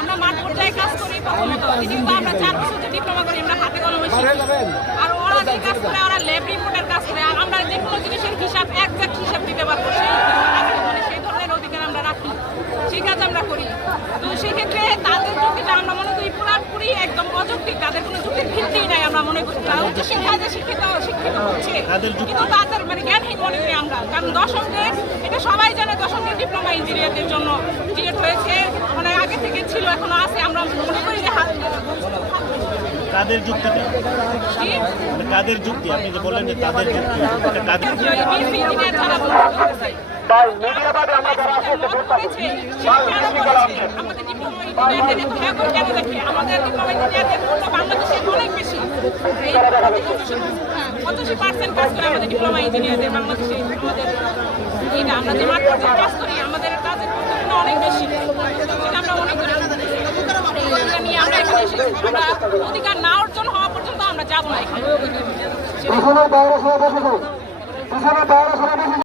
আমরা মাঠ পর্যায়ে কাজ করি প্রথমত দ্বিতীয়ত আমরা চার বছর যে ডিপ্লোমা করি আমরা হাতে কলমে শিখি। আর ওরা যে কাজ করে ওরা ল্যাব রিপোর্টের কাজ করে। আর আমরা যে কোনো জিনিসের হিসাব একজাক্ট হিসাব দিতে পারব। সেই মানে সেই ধরনের অধিকার আমরা রাখি। সেই কাজ আমরা করি। তো সেক্ষেত্রে তাদের যুক্তিটা আমরা মনে করি পুরাপুরি একদম অযৌক্তিক। তাদের কোনো যুক্তির ভিত্তিই নাই আমরা মনে করি। তারা উচ্চ শিক্ষায় যে শিক্ষিত শিক্ষিত হচ্ছে কিন্তু তাদের মানে জ্ঞানহীন মনে করি আমরা কারণ দশমকে এটা সবাই জানে দশমকে ডিপ্লোমা ইঞ্জিনিয়ারদের জন্য ক্রিয়েট হয়েছে মানে আগে থেকে ছিল এখনও আছে আমরা মনে করি যে কাদের যুক্তিটা? কাদের যুক্তি আপনি যে বললেন যে তাদের যুক্তি কাদের? আমাদের ডিপ্লোমা ইঞ্জিনিয়ারদের? আমাদের ডিপ্লোমা ইঞ্জিনিয়ারদের বাংলাদেশে অনেক বেশি। পঁচাশি পার্সেন্ট কাজ করে আমাদের ডিপ্লোমা ইঞ্জিনিয়ারদের বাংলাদেশে আমাদের আমরা যে মাঠ পর্যায়ে কাজ করি, আমাদের কাজের গুরুত্বপূর্ণ অনেক বেশি। সেটা আমরা মনে নিয়ে আমরা অধিকার না অর্জন হওয়া পর্যন্ত আমরা যাব না এখানে।